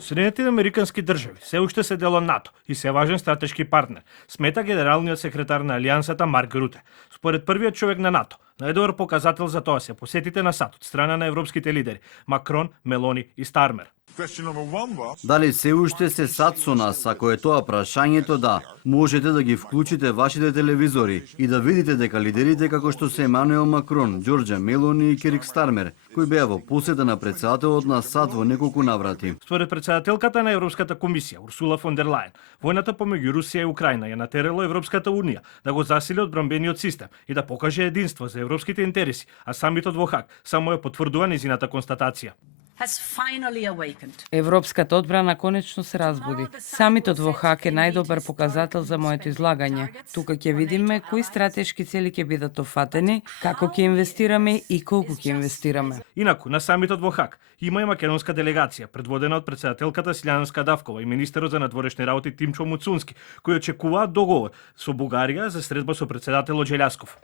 Соединетите американски држави се уште се дел од НАТО и се важен стратешки партнер, смета генералниот секретар на Алијансата Марк Руте. Според првиот човек на НАТО, најдобар показател за тоа се посетите на САД од страна на европските лидери Макрон, Мелони и Стармер. Дали се уште се сад со нас? Ако е тоа прашањето, да. Можете да ги вклучите вашите телевизори и да видите дека лидерите како што се Емануел Макрон, Ѓорџа Мелони и Кирик Стармер, кои беа во посета на претседателот на САД во неколку наврати. Според претседателката на Европската комисија, Урсула фон дер Лајен, војната помеѓу Русија и Украина ја натерала Европската унија да го засили одбранбениот систем и да покаже единство за европските интереси, а самитот во Хаг само ја потврдува нејзината констатација. Европската одбрана конечно се разбуди. Самитот во Хаг е најдобар показател за моето излагање. Тука ќе видиме кои стратешки цели ќе бидат офатени, како ќе инвестираме и колку ќе инвестираме. Инаку, на самитот во Хаг има и македонска делегација, предводена од претседателката Силјана Скадавкова и министерот за надворешни работи Тимчо Муцунски, кои очекуваат договор со Бугарија за средба со претседателот Желјасков.